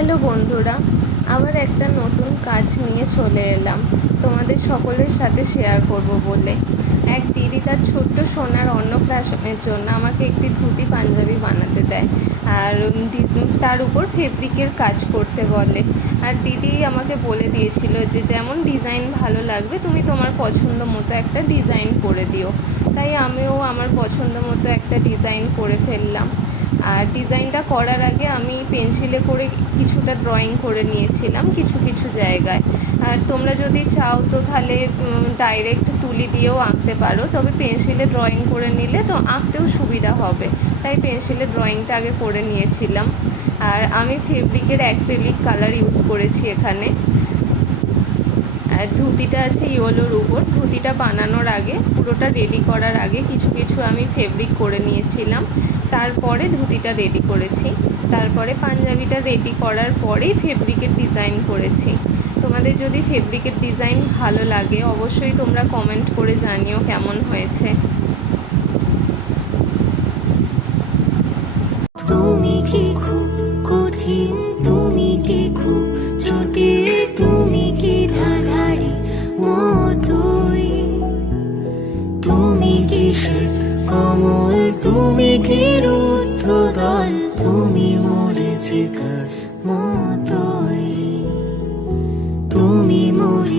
Hello বন্ধুরা, আবার একটা নতুন কাজ নিয়ে চলে এলাম তোমাদের সকলের সাথে শেয়ার করব বলে। এক দিদি তার ছোট্ট সোনার অন্নপ্রাশনের জন্য আমাকে একটি ধুতি পাঞ্জাবি বানাতে দেয়, আর তার উপর ফেব্রিকের কাজ করতে বলে। আর দিদি আমাকে বলে দিয়েছিল যে যেমন ডিজাইন ভালো লাগবে তুমি তোমার পছন্দ মতো একটা ডিজাইন করে দিও। তাই আমিও আমার পছন্দ মতো একটা ডিজাইন করে ফেললাম। আর ডিজাইনটা করার আগে আমি পেন্সিলে করে কিছুটা ড্রয়িং করে নিয়েছিলাম কিছু কিছু জায়গায়। আর তোমরা যদি চাও তো তাহলে ডাইরেক্ট তুলি দিয়েও আঁকতে পারো, তবে পেন্সিলে ড্রয়িং করে নিলে তো আঁকতেও সুবিধা হবে। তাই পেন্সিলে ড্রয়িংটা আগে করে নিয়েছিলাম। আর আমি ফেব্রিকের অ্যাক্রিলিক কালার ইউজ করেছি এখানে। আর ধুতিটা আছে ইয়েলোর উপর। ধুতিটা বানানোর আগে, পুরোটা রেডি করার আগে কিছু কিছু আমি ফেব্রিক করে নিয়েছিলাম, তারপরে ধুতিটা রেডি করেছি। তারপরে পাঞ্জাবিটা রেডি করার পরেই ফেব্রিকের ডিজাইন করেছি। তোমাদের যদি ফেব্রিকের ডিজাইন ভালো লাগে অবশ্যই তোমরা কমেন্ট করে জানিও কেমন হয়েছে। তুমি কি খুব কঠিন, তুমি কি খুব জটিল, তুমি কি ধাঁধারি মতোই, তুমি কি শ্বেত কমল, তুমি কি রুদ্রদল, তুমি মরিচিকার মতোই, তুমি মরিচিকা।